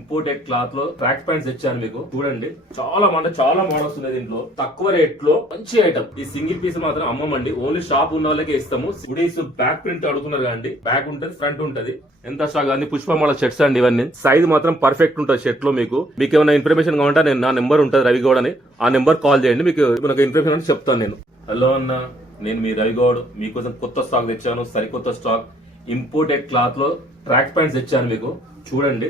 Imported cloth లో track pants ఇచ్చాను మీకు. చూడండి చాలా మోడల్స్ ఉన్నాయి దీంట్లో. తక్కువ రేట్ లో మంచి ఐటమ్. ఈ సింగిల్ పీస్ మాత్రం అమ్మమండి, ఓన్లీ షాప్ ఉన్న వాళ్ళకే ఇస్తాము. హుడీస్ బ్యాక్ ప్రింట్ అడుగుతున్నారు కదండి, బ్యాక్ ఉంటది ఫ్రంట్ ఉంటది. ఎంత స్టాక్ అన్ని పుష్ప మోడల్ షర్ట్స్ అండి ఇవన్నీ. సైజ్ మాత్రం పర్ఫెక్ట్ ఉంటుంది షర్ట్ లో. మీకు ఏమైనా ఇన్ఫర్మేషన్ కావాలంటే నేను నా నెంబర్ ఉంటుంది రవిగౌడ్ అని, ఆ నెంబర్ కాల్ చేయండి. మీకు ఇన్ఫర్మేషన్ అంటే చెప్తాను నేను. హలో అన్న, నేను మీ రవిగౌడ్. మీకోసం కొత్త స్టాక్ తెచ్చాను, సరికొత్త స్టాక్. ఇంపోర్టెడ్ క్లాత్ లో ట్రాక్ ప్యాంట్స్ తెచ్చాను మీకు. చూడండి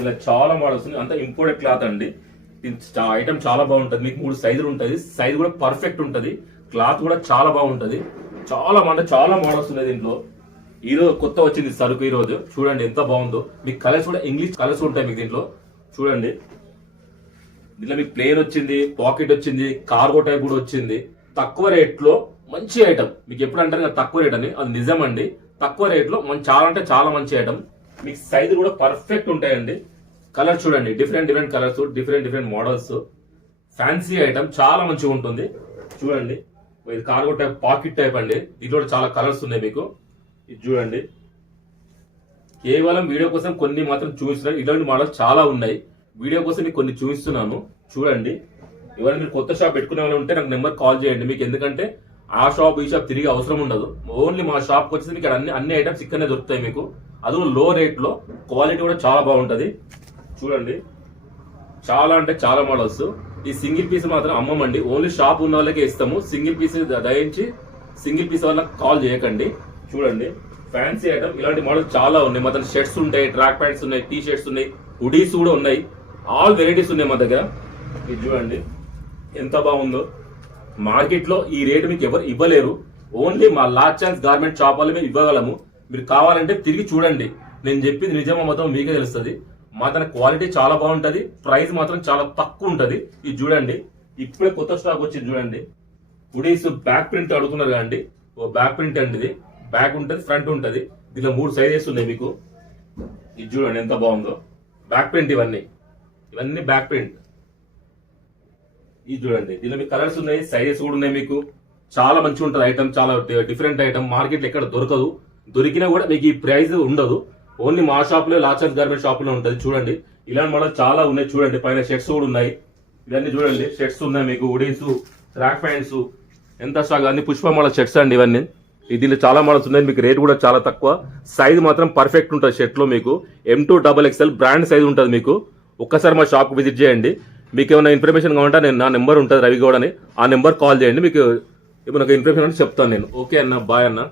ఇలా చాలా మోడల్స్ ఉన్నాయి, అంతా ఇంపోర్టెడ్ క్లాత్ అండి. ఐటమ్ చాలా బాగుంటది. మీకు 3 సైజులు ఉంటది, సైజ్ కూడా పర్ఫెక్ట్ ఉంటది, క్లాత్ కూడా చాలా బాగుంటది. చాలా మోడల్స్ ఉన్నాయి దీంట్లో. ఈరోజు కొత్త వచ్చింది సరుకు ఈ రోజు. చూడండి ఎంత బాగుందో. మీకు కలర్స్ కూడా ఇంగ్లీష్ కలర్స్ ఉంటాయి మీకు దీంట్లో. చూడండి దీంట్లో మీకు ప్లేన్ వచ్చింది, పాకెట్ వచ్చింది, కార్గో టైప్ కూడా వచ్చింది. తక్కువ రేట్ లో మంచి ఐటమ్. మీకు ఎప్పుడు అంటారు కదా తక్కువ రేట్ అని, అది నిజం అండి. తక్కువ రేట్ లో చాలా అంటే చాలా మంచి ఐటమ్. మీకు సైజు కూడా పర్ఫెక్ట్ ఉంటాయండి. కలర్ చూడండి, different colours, different models. Fancy item, చాలా మంచిగా ఉంటుంది. చూడండి ఇది కార్గో టైప్, పాకెట్ టైప్ అండి. దీంట్లో చాలా కలర్స్ ఉన్నాయి మీకు. ఇది చూడండి, కేవలం వీడియో కోసం కొన్ని మాత్రం చూపిస్తున్నాను. ఇలాంటి మోడల్స్ చాలా ఉన్నాయి. వీడియో కోసం మీకు కొన్ని చూపిస్తున్నాను. చూడండి, ఎవరైనా మీరు కొత్త షాప్ పెట్టుకునే వాళ్ళు ఉంటే నాకు నెంబర్ కాల్ చేయండి. మీకు ఎందుకంటే ఆ షాప్ ఈ షాప్ తిరిగి అవసరం ఉండదు. ఓన్లీ మా షాప్కి వచ్చేసి మీకు అన్ని ఐటమ్స్ ఇక్కడనే దొరుకుతాయి మీకు. అది లో రేట్ లో, క్వాలిటీ కూడా చాలా బాగుంటది. చూడండి చాలా అంటే చాలా మోడల్స్. ఈ సింగిల్ పీస్ మాత్రం అమ్మమండి, ఓన్లీ షాప్ ఉన్న వాళ్ళకే ఇస్తాము. సింగిల్ పీస్ దయించి సింగిల్ పీస్ వాళ్ళకి కాల్ చేయకండి. చూడండి ఫ్యాన్సీ ఐటమ్, ఇలాంటి మోడల్స్ చాలా ఉన్నాయి. మా దగ్గర షర్ట్స్ ఉంటాయి, ట్రాక్ ప్యాంట్స్ ఉన్నాయి, టీ షర్ట్స్ ఉన్నాయి, హుడీస్ కూడా ఉన్నాయి. ఆల్ వెరైటీస్ ఉన్నాయి మా దగ్గర. ఇది చూడండి ఎంత బాగుందో. మార్కెట్ లో ఈ రేటు మీకు ఎవరు ఇవ్వలేరు. ఓన్లీ మా లాస్ట్ ఛాన్స్ గార్మెంట్ షాప్ వల్ల మేము ఇవ్వగలము. మీరు కావాలంటే తిరిగి చూడండి, నేను చెప్పింది నిజమో మొత్తం మీకే తెలుస్తుంది. మా తన క్వాలిటీ చాలా బాగుంటది, ప్రైస్ మాత్రం చాలా తక్కువ ఉంటది. ఇది చూడండి ఇప్పుడే కొత్త స్టాక్ వచ్చింది. చూడండి హుడీస్ బ్యాక్ ప్రింట్ అడుగుతున్నారు కదండి, ఓ బ్యాక్ ప్రింట్ అండి. ఇది బ్యాక్ ఉంటది, ఫ్రంట్ ఉంటది. దీనిలో 3 సైజెస్ ఉన్నాయి మీకు. ఇది చూడండి ఎంత బాగుందో. బ్యాక్ ప్రింట్ ఇవన్నీ బ్యాక్ ప్రింట్. ఇది చూడండి దీనిలో మీకు కలర్స్ ఉన్నాయి, సైజెస్ కూడా ఉన్నాయి మీకు. చాలా మంచిగా ఉంటుంది ఐటమ్, చాలా డిఫరెంట్ ఐటమ్. మార్కెట్ లో ఎక్కడ దొరకదు, దొరికినా కూడా మీకు ఈ ప్రైస్ ఉండదు. ఓన్లీ మా షాప్ లో, లాచర్ గార్మెంట్ షాప్ లో ఉంటుంది. చూడండి ఇలాంటి మోడల్ చాలా ఉన్నాయి. చూడండి పైన షర్ట్స్ కూడా ఉన్నాయి. ఇవన్నీ చూడండి షర్ట్స్ ఉన్నాయి మీకు, హుడీస్, ట్రాక్ ప్యాంట్స్. ఎంత స్టాక్ అన్ని పుష్ప మోడల్ షర్ట్స్ అండి ఇవన్నీ. దీనిలో చాలా మోడల్స్ ఉన్నాయి. మీకు రేట్ కూడా చాలా తక్కువ. సైజ్ మాత్రం పర్ఫెక్ట్ ఉంటుంది షర్ట్ లో మీకు. M2XXL బ్రాండ్ సైజ్ ఉంటుంది మీకు. ఒక్కసారి మా షాప్ విజిట్ చేయండి. మీకు ఏమైనా ఇన్ఫర్మేషన్ కావాలంటే నేను నా నెంబర్ ఉంటుంది రవిగౌడ్ అని, ఆ నెంబర్ కాల్ చేయండి. మీకు ఇన్ఫర్మేషన్ అంటే చెప్తాను నేను. ఓకే అన్న, బాయ్ అన్న.